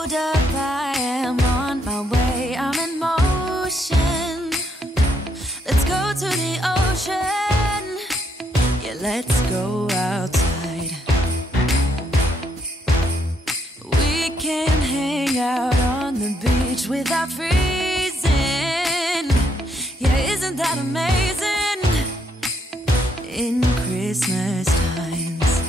Hold up, I am on my way, I'm in motion. Let's go to the ocean. Yeah, let's go outside. We can hang out on the beach without freezing. Yeah, isn't that amazing? In Christmas times,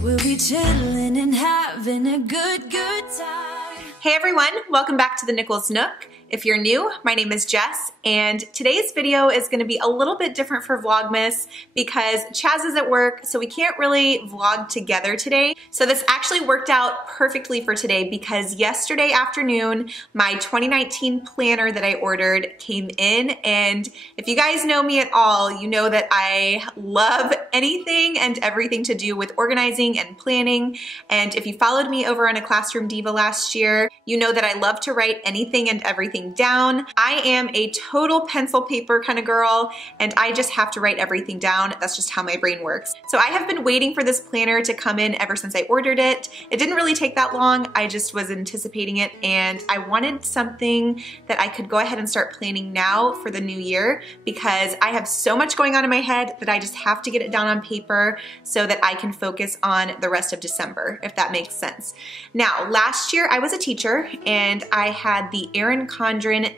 we'll be chilling and having a good time. Hey everyone, welcome back to the Nichols Nook. If you're new, my name is Jess, and today's video is gonna be a little bit different for Vlogmas because Chaz is at work, so we can't really vlog together today. So this actually worked out perfectly for today because yesterday afternoon, my 2019 planner that I ordered came in, and if you guys know me at all, you know that I love anything and everything to do with organizing and planning. And if you followed me over on a Classroom Diva last year, you know that I love to write anything and everything down. I am a total pencil paper kind of girl, and I just have to write everything down. That's just how my brain works. So I have been waiting for this planner to come in ever since I ordered it. It didn't really take that long. I just was anticipating it, and I wanted something that I could go ahead and start planning now for the new year because I have so much going on in my head that I just have to get it down on paper so that I can focus on the rest of December, if that makes sense. Now, last year I was a teacher and I had the Erin Condren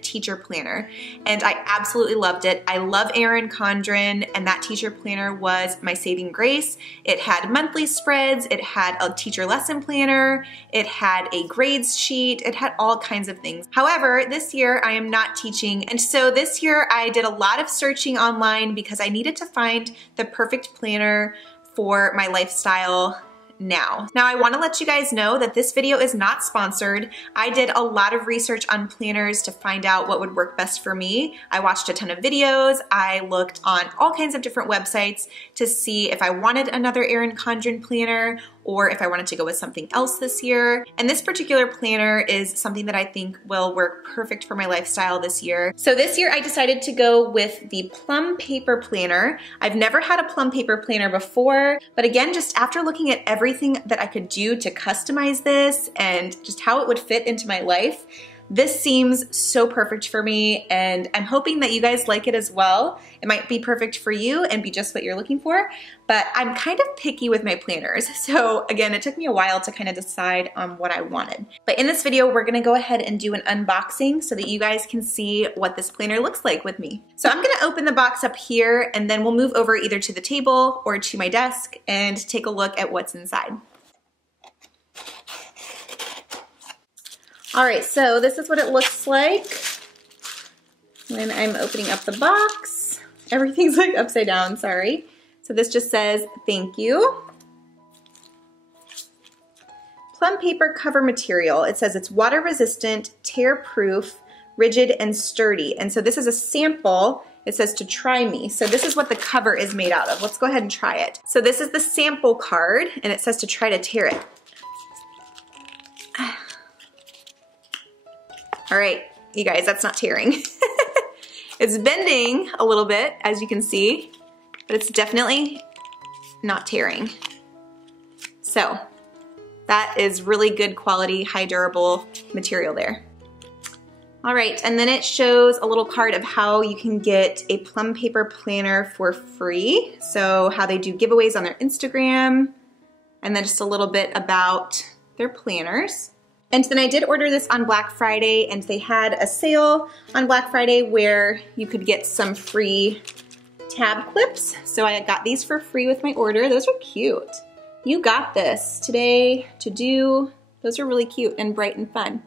teacher planner, and I absolutely loved it. I love Erin Condren, and that teacher planner was my saving grace. It had monthly spreads, it had a teacher lesson planner, it had a grades sheet, it had all kinds of things. However, this year I am not teaching, and so this year I did a lot of searching online because I needed to find the perfect planner for my lifestyle now. Now I want to let you guys know that this video is not sponsored. I did a lot of research on planners to find out what would work best for me. I watched a ton of videos. I looked on all kinds of different websites to see if I wanted another Erin Condren planner or if I wanted to go with something else this year. And this particular planner is something that I think will work perfect for my lifestyle this year. So this year I decided to go with the Plum paper planner. I've never had a Plum paper planner before, but again, just after looking at everything that I could do to customize this and just how it would fit into my life, this seems so perfect for me, and I'm hoping that you guys like it as well. It might be perfect for you and be just what you're looking for, but I'm kind of picky with my planners. So again, it took me a while to kind of decide on what I wanted. But in this video, we're gonna go ahead and do an unboxing so that you guys can see what this planner looks like with me. So I'm gonna open the box up here, and then we'll move over either to the table or to my desk and take a look at what's inside. All right, so this is what it looks like when I'm opening up the box. Everything's like upside down, sorry. So this just says, thank you. Plum paper cover material. It says it's water resistant, tear proof, rigid and sturdy. And so this is a sample. It says to try me. So this is what the cover is made out of. Let's go ahead and try it. So this is the sample card, and it says to try to tear it. All right, you guys, that's not tearing. It's bending a little bit, as you can see, but it's definitely not tearing. So that is really good quality, high durable material there. All right, and then it shows a little card of how you can get a Plum paper planner for free. So how they do giveaways on their Instagram, and then just a little bit about their planners. And then I did order this on Black Friday, and they had a sale on Black Friday where you could get some free tab clips. So I got these for free with my order. Those are cute. You got this today to do. Those are really cute and bright and fun.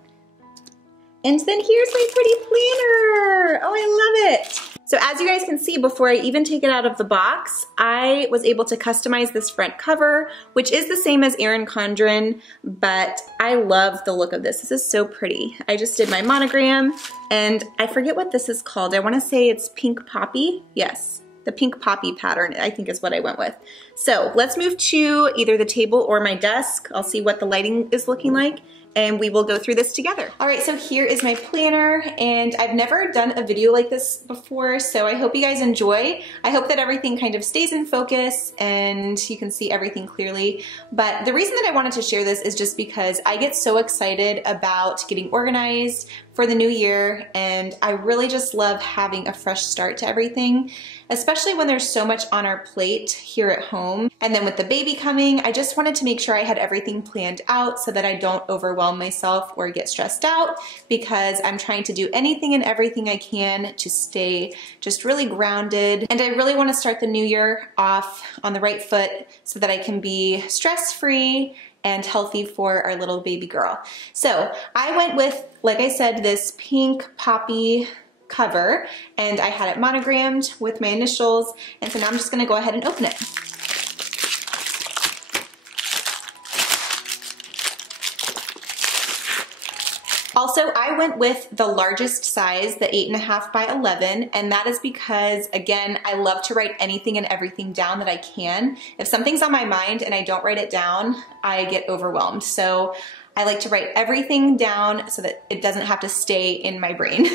And then here's my pretty planner. Oh, I love it. So as you guys can see, before I even take it out of the box, I was able to customize this front cover, which is the same as Erin Condren, but I love the look of this. This is so pretty. I just did my monogram, and I forget what this is called. I wanna say it's Pink Poppy. Yes, The pink poppy pattern, I think, is what I went with. So let's move to either the table or my desk. I'll see what the lighting is looking like, and we will go through this together. All right, so here is my planner, and I've never done a video like this before, so I hope you guys enjoy. I hope that everything kind of stays in focus and you can see everything clearly. But the reason that I wanted to share this is just because I get so excited about getting organized for the new year, and I really just love having a fresh start to everything, especially when there's so much on our plate here at home. And then with the baby coming, I just wanted to make sure I had everything planned out so that I don't overwhelm myself or get stressed out, because I'm trying to do anything and everything I can to stay just really grounded. And I really want to start the new year off on the right foot so that I can be stress-free and healthy for our little baby girl. So I went with, like I said, this pink poppy cover, and I had it monogrammed with my initials, and so now I'm just gonna go ahead and open it. Also, I went with the largest size, the 8.5 by 11, and that is because, again, I love to write anything and everything down that I can. If something's on my mind and I don't write it down, I get overwhelmed. So I like to write everything down so that it doesn't have to stay in my brain.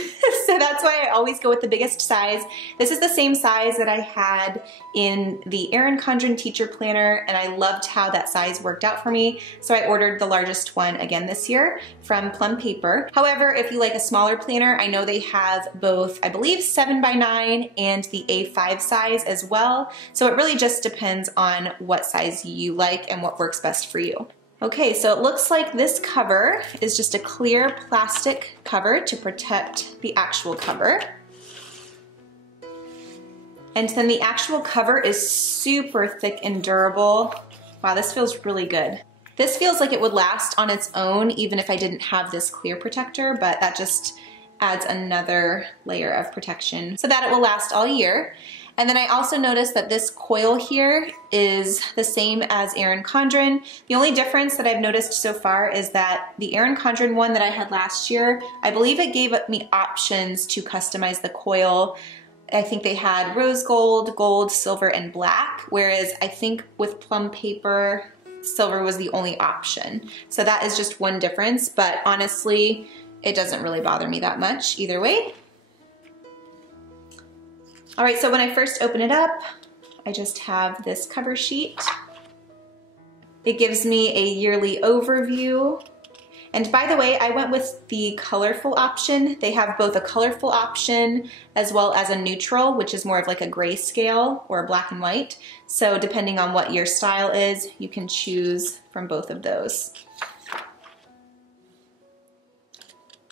So that's why I always go with the biggest size. This is the same size that I had in the Erin Condren teacher planner, and I loved how that size worked out for me. So I ordered the largest one again this year from Plum Paper. However, if you like a smaller planner, I know they have both, I believe, 7 by 9 and the A5 size as well. So it really just depends on what size you like and what works best for you. Okay, so it looks like this cover is just a clear plastic cover to protect the actual cover. And then the actual cover is super thick and durable. Wow, this feels really good. This feels like it would last on its own even if I didn't have this clear protector, but that just adds another layer of protection so that it will last all year. And then I also noticed that this coil here is the same as Erin Condren. The only difference that I've noticed so far is that the Erin Condren one that I had last year, I believe it gave me options to customize the coil. I think they had rose gold, gold, silver, and black, whereas I think with Plum Paper, silver was the only option. So that is just one difference, but honestly, it doesn't really bother me that much either way. All right, so when I first open it up, I just have this cover sheet. It gives me a yearly overview. And by the way, I went with the colorful option. They have both a colorful option as well as a neutral, which is more of like a grayscale or a black and white. So depending on what your style is, you can choose from both of those.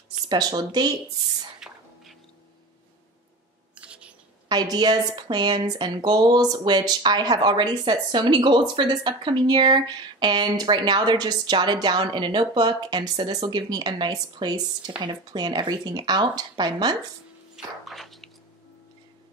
Special dates. Ideas, plans, and goals, which I have already set so many goals for this upcoming year, and right now they're just jotted down in a notebook, and so this will give me a nice place to kind of plan everything out by month.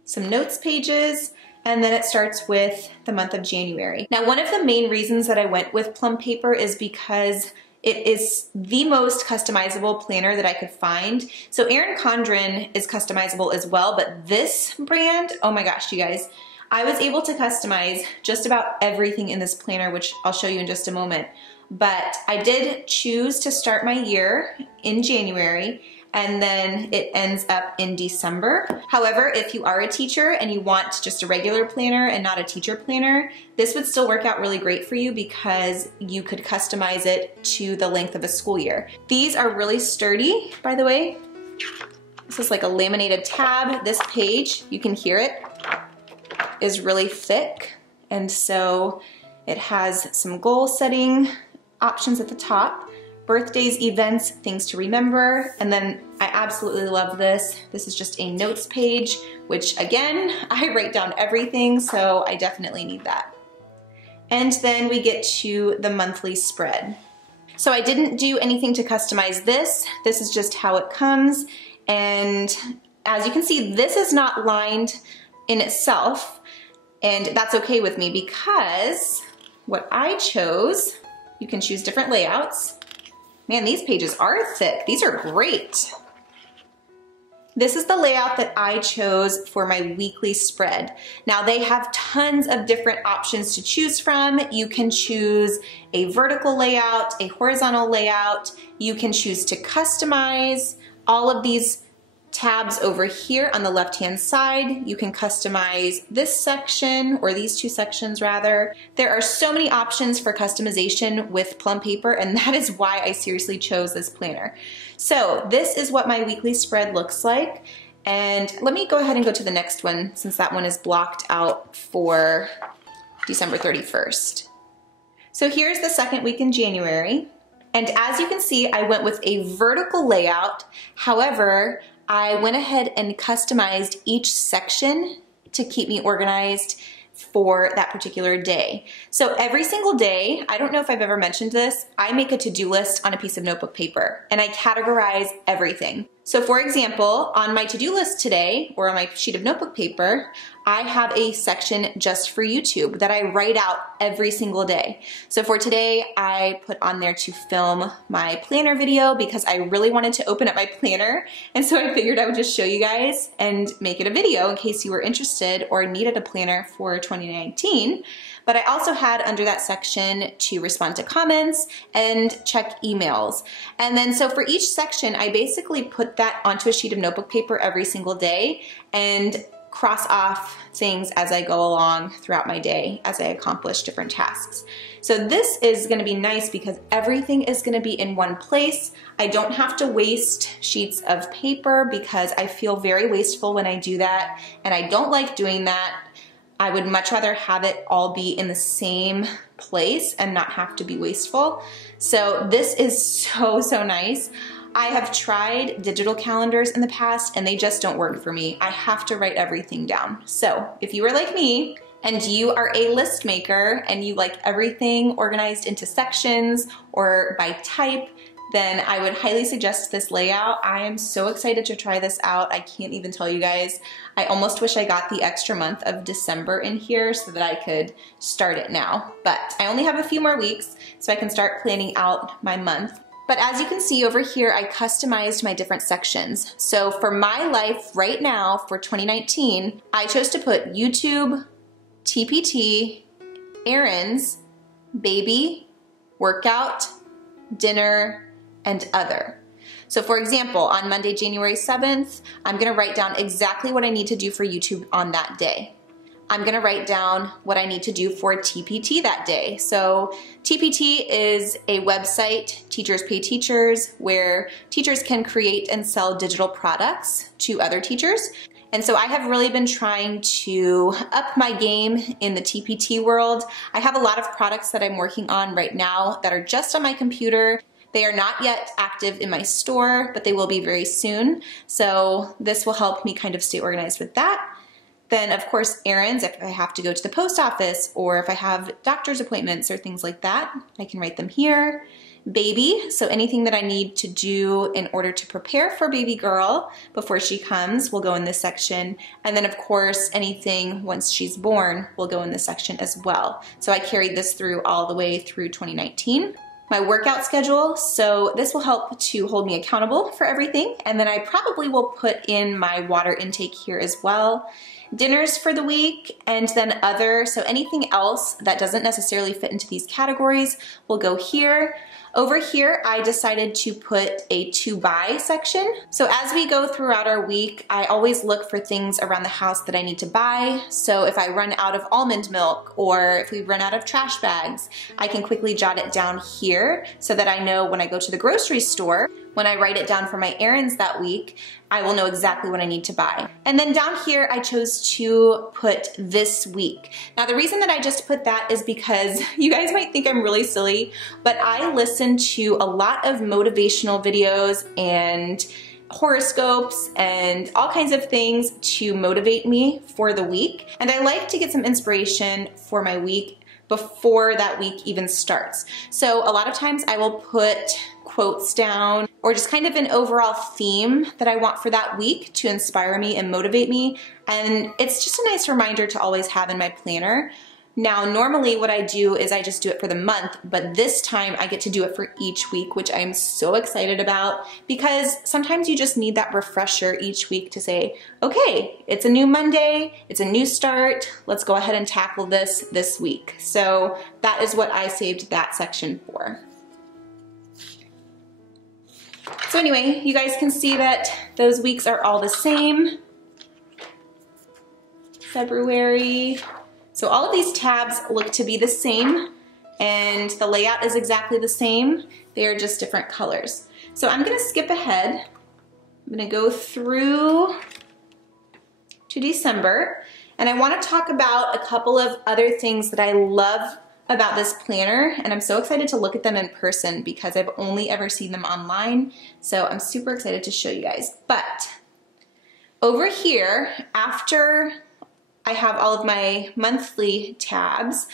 Some notes pages, and then it starts with the month of January. Now, one of the main reasons that I went with Plum Paper is because it is the most customizable planner that I could find. So Erin Condren is customizable as well, but this brand, oh my gosh, you guys, I was able to customize just about everything in this planner, which I'll show you in just a moment. But I did choose to start my year in January, and then it ends up in December. However, if you are a teacher and you want just a regular planner and not a teacher planner, this would still work out really great for you because you could customize it to the length of a school year. These are really sturdy, by the way. This is like a laminated tab. This page, you can hear it, is really thick. And so it has some goal setting options at the top. Birthdays, events, things to remember, and then I absolutely love this. This is just a notes page, which again, I write down everything, so I definitely need that. And then we get to the monthly spread. So I didn't do anything to customize this. This is just how it comes, and as you can see, this is not lined in itself, and that's okay with me because what I chose, you can choose different layouts. Man, these pages are thick. These are great. This is the layout that I chose for my weekly spread. Now they have tons of different options to choose from. You can choose a vertical layout, a horizontal layout. You can choose to customize all of these tabs over here on the left-hand side. You can customize this section, or these two sections rather. There are so many options for customization with Plum paper, and that is why I seriously chose this planner. So this is what my weekly spread looks like. And let me go ahead and go to the next one, since that one is blocked out for December 31st. So here's the second week in January. And as you can see, I went with a vertical layout. However, I went ahead and customized each section to keep me organized for that particular day. So every single day, I don't know if I've ever mentioned this, I make a to-do list on a piece of notebook paper and I categorize everything. So for example, on my to-do list today, or on my sheet of notebook paper, I have a section just for YouTube that I write out every single day. So for today, I put on there to film my planner video because I really wanted to open up my planner. And so I figured I would just show you guys and make it a video in case you were interested or needed a planner for 2019. But I also had under that section to respond to comments and check emails. And then so for each section, I basically put that onto a sheet of notebook paper every single day and cross off things as I go along throughout my day as I accomplish different tasks. So this is gonna be nice because everything is gonna be in one place. I don't have to waste sheets of paper because I feel very wasteful when I do that, and I don't like doing that. I would much rather have it all be in the same place and not have to be wasteful. So this is so nice. I have tried digital calendars in the past and they just don't work for me. I have to write everything down. So if you are like me and you are a list maker and you like everything organized into sections or by type, then I would highly suggest this layout. I am so excited to try this out. I can't even tell you guys. I almost wish I got the extra month of December in here so that I could start it now. But I only have a few more weeks so I can start planning out my month. But as you can see over here, I customized my different sections. So for my life right now for 2019, I chose to put YouTube, TPT, errands, baby, workout, dinner, and other. So for example, on Monday, January 7th, I'm gonna write down exactly what I need to do for YouTube on that day. I'm gonna write down what I need to do for TPT that day. So TPT is a website, Teachers Pay Teachers, where teachers can create and sell digital products to other teachers. And so I have really been trying to up my game in the TPT world. I have a lot of products that I'm working on right now that are just on my computer. They are not yet active in my store, but they will be very soon. So this will help me kind of stay organized with that. Then of course errands, if I have to go to the post office or if I have doctor's appointments or things like that, I can write them here. Baby, so anything that I need to do in order to prepare for baby girl before she comes will go in this section. And then of course anything once she's born will go in this section as well. So I carried this through all the way through 2019. My workout schedule, so this will help to hold me accountable for everything. And then I probably will put in my water intake here as well. Dinners for the week, and then other, so anything else that doesn't necessarily fit into these categories will go here. Over here, I decided to put a to buy section. So as we go throughout our week, I always look for things around the house that I need to buy. So if I run out of almond milk or if we run out of trash bags, I can quickly jot it down here so that I know when I go to the grocery store, when I write it down for my errands that week, I will know exactly what I need to buy. And then down here, I chose to put this week. Now the reason that I just put that is because you guys might think I'm really silly, but I listen to a lot of motivational videos and horoscopes and all kinds of things to motivate me for the week. And I like to get some inspiration for my week before that week even starts. So a lot of times I will put quotes down or just kind of an overall theme that I want for that week to inspire me and motivate me. And it's just a nice reminder to always have in my planner. Now, normally what I do is I just do it for the month, but this time I get to do it for each week, which I'm so excited about because sometimes you just need that refresher each week to say, okay, it's a new Monday, it's a new start, let's go ahead and tackle this week. So that is what I saved that section for. So anyway, you guys can see that those weeks are all the same. February. So all of these tabs look to be the same and the layout is exactly the same. They are just different colors. So I'm gonna skip ahead. I'm gonna go through to December and I wanna talk about a couple of other things that I love about this planner, and I'm so excited to look at them in person because I've only ever seen them online. So I'm super excited to show you guys. But over here, after I have all of my monthly tabs,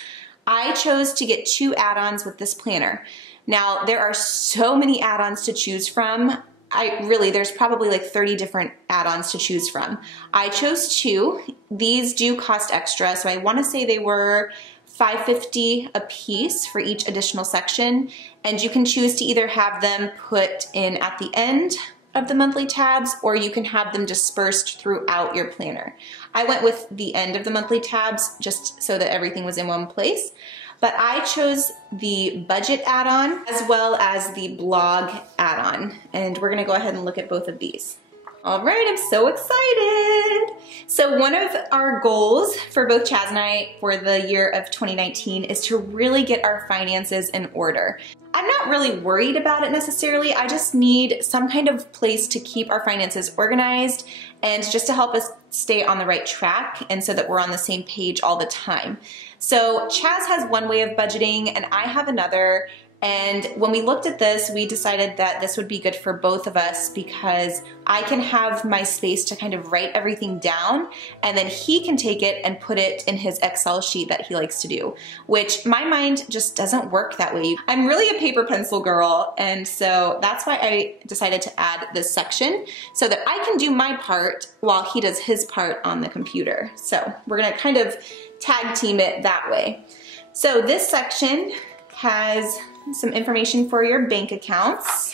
I chose to get 2 add-ons with this planner. Now, there are so many add-ons to choose from. There's probably like 30 different add-ons to choose from. I chose 2. These do cost extra, so I wanna say they were $5.50 a piece for each additional section, and you can choose to either have them put in at the end of the monthly tabs, or you can have them dispersed throughout your planner. I went with the end of the monthly tabs just so that everything was in one place, but I chose the budget add-on as well as the blog add-on, and we're gonna go ahead and look at both of these. All right, I'm so excited. So one of our goals for both Chaz and I for the year of 2019 is to really get our finances in order. I'm not really worried about it necessarily. I just need some kind of place to keep our finances organized and just to help us stay on the right track and so that we're on the same page all the time. So Chaz has one way of budgeting and I have another. And when we looked at this, we decided that this would be good for both of us because I can have my space to kind of write everything down and then he can take it and put it in his Excel sheet that he likes to do, which my mind just doesn't work that way. I'm really a paper pencil girl, and so that's why I decided to add this section so that I can do my part while he does his part on the computer. So we're gonna kind of tag team it that way. So this section has some information for your bank accounts,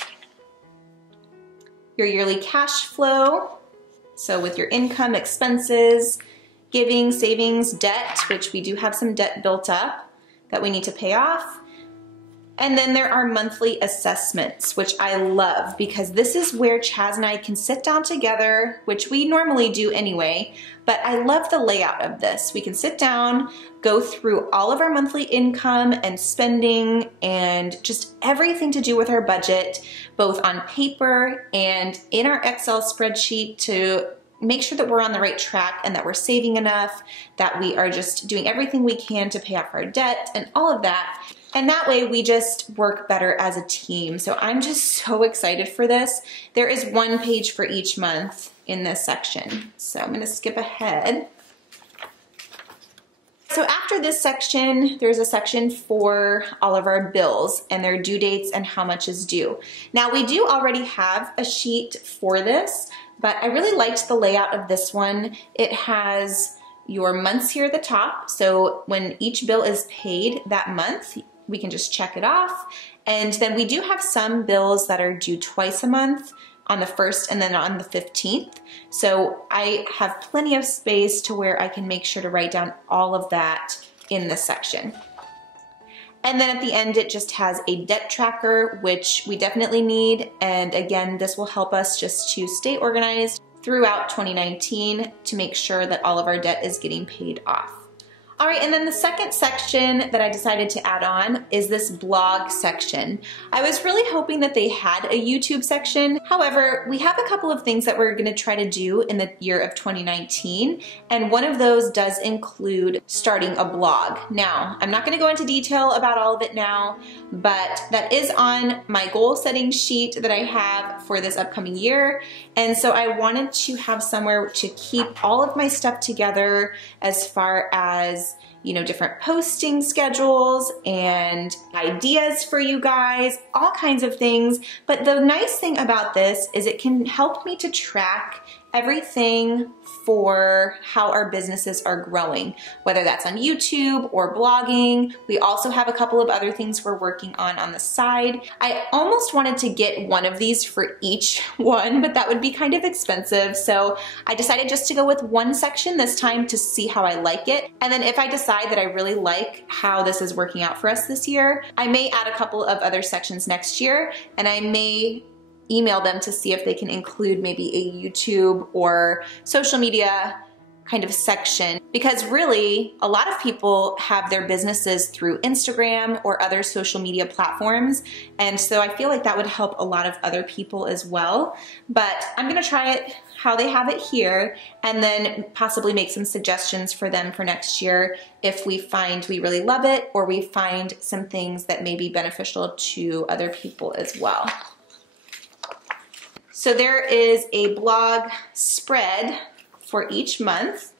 your yearly cash flow, so with your income, expenses, giving, savings, debt, which we do have some debt built up that we need to pay off. And then there are monthly assessments, which I love because this is where Chaz and I can sit down together, which we normally do anyway, but I love the layout of this. We can sit down, go through all of our monthly income and spending and just everything to do with our budget, both on paper and in our Excel spreadsheet to make sure that we're on the right track and that we're saving enough, that we are just doing everything we can to pay off our debt and all of that. And that way we just work better as a team. So I'm just so excited for this. There is 1 page for each month in this section. So I'm gonna skip ahead. So after this section, there's a section for all of our bills and their due dates and how much is due. Now we do already have a sheet for this, but I really liked the layout of this one. It has your months here at the top. So when each bill is paid that month, we can just check it off. And then we do have some bills that are due twice a month, on the 1st and then on the 15th. So I have plenty of space to where I can make sure to write down all of that in this section. And then at the end, it just has a debt tracker, which we definitely need. And again, this will help us just to stay organized throughout 2019 to make sure that all of our debt is getting paid off. All right, and then the second section that I decided to add on is this blog section. I was really hoping that they had a YouTube section. However, we have a couple of things that we're gonna try to do in the year of 2019, and one of those does include starting a blog. Now, I'm not gonna go into detail about all of it now, but that is on my goal setting sheet that I have for this upcoming year, and so I wanted to have somewhere to keep all of my stuff together as far as different posting schedules and ideas for you guys, all kinds of things. But the nice thing about this is it can help me to track everything for how our businesses are growing, whether that's on YouTube or blogging. We also have a couple of other things we're working on the side. I almost wanted to get one of these for each one, but that would be kind of expensive. So I decided just to go with one section this time to see how I like it. And then if I decide that I really like how this is working out for us this year, I may add a couple of other sections next year, and I may email them to see if they can include maybe a YouTube or social media kind of section, because really a lot of people have their businesses through Instagram or other social media platforms, and so I feel like that would help a lot of other people as well. But I'm gonna try it how they have it here, and then possibly make some suggestions for them for next year if we find we really love it, or we find some things that may be beneficial to other people as well. So there is a blog spread for each month.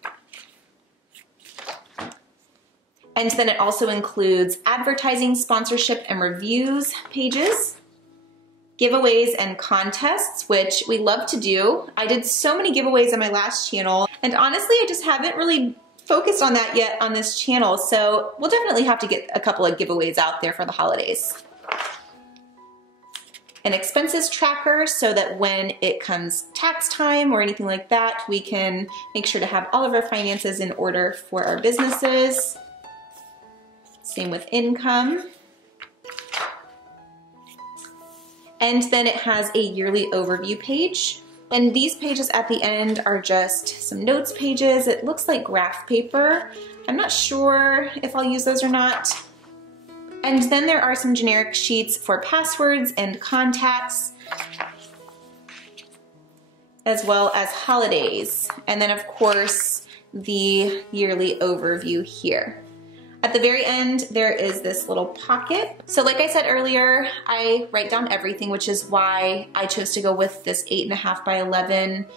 And then it also includes advertising, sponsorship, and reviews pages, giveaways and contests, which we love to do. I did so many giveaways on my last channel, and honestly, I just haven't really focused on that yet on this channel. So we'll definitely have to get a couple of giveaways out there for the holidays. An expenses tracker so that when it comes tax time or anything like that, we can make sure to have all of our finances in order for our businesses. Same with income. And then it has a yearly overview page. And these pages at the end are just some notes pages. It looks like graph paper. I'm not sure if I'll use those or not. And then there are some generic sheets for passwords and contacts, as well as holidays. And then of course, the yearly overview here. At the very end, there is this little pocket. So like I said earlier, I write down everything, which is why I chose to go with this 8.5 by 11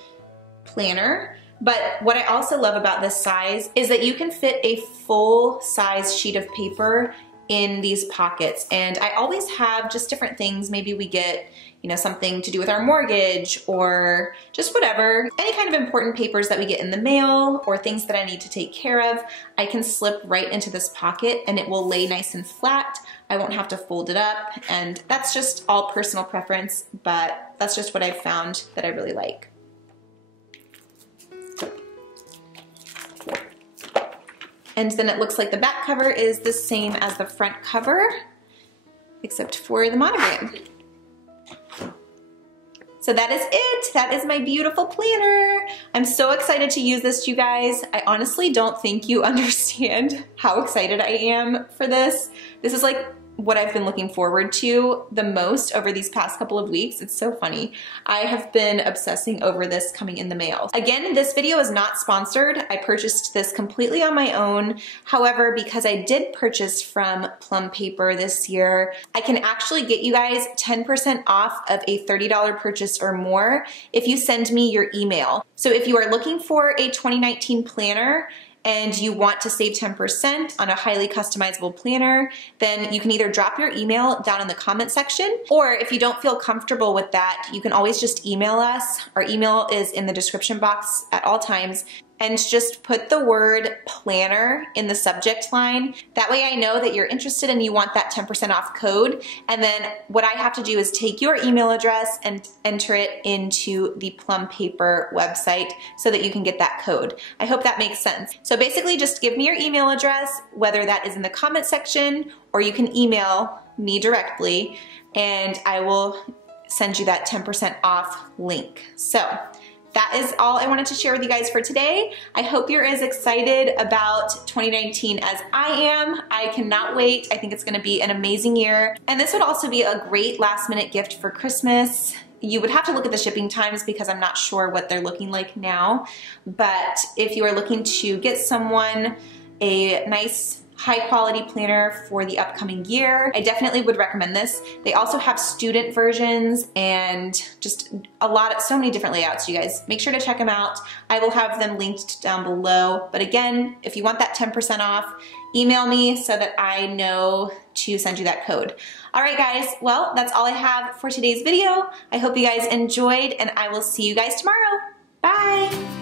planner. But what I also love about this size is that you can fit a full size sheet of paper in these pockets. And I always have just different things. Maybe we get, something to do with our mortgage or just whatever. Any kind of important papers that we get in the mail or things that I need to take care of, I can slip right into this pocket and it will lay nice and flat. I won't have to fold it up, and that's just all personal preference, but that's just what I've found that I really like. And then it looks like the back cover is the same as the front cover, except for the monogram. So that is it. That is my beautiful planner. I'm so excited to use this, you guys. I honestly don't think you understand how excited I am for this. This is like what I've been looking forward to the most over these past couple of weeks. It's so funny. I have been obsessing over this coming in the mail. Again, this video is not sponsored. I purchased this completely on my own. However, because I did purchase from Plum paper this year, I can actually get you guys 10% off of a $30 purchase or more if you send me your email. So if you are looking for a 2019 planner, and you want to save 10% on a highly customizable planner, then you can either drop your email down in the comment section, or if you don't feel comfortable with that, you can always just email us. Our email is in the description box at all times, and just put the word planner in the subject line. That way I know that you're interested and you want that 10% off code. And then what I have to do is take your email address and enter it into the Plum paper website so that you can get that code. I hope that makes sense. So basically just give me your email address, whether that is in the comment section or you can email me directly, and I will send you that 10% off link. So that is all I wanted to share with you guys for today. I hope you're as excited about 2019 as I am. I cannot wait. I think it's gonna be an amazing year. And this would also be a great last minute gift for Christmas. You would have to look at the shipping times because I'm not sure what they're looking like now. But if you are looking to get someone a nice high quality planner for the upcoming year. I definitely would recommend this. They also have student versions and just so many different layouts, you guys. Make sure to check them out. I will have them linked down below. But again, if you want that 10% off, email me so that I know to send you that code. All right, guys, well, that's all I have for today's video. I hope you guys enjoyed, and I will see you guys tomorrow. Bye.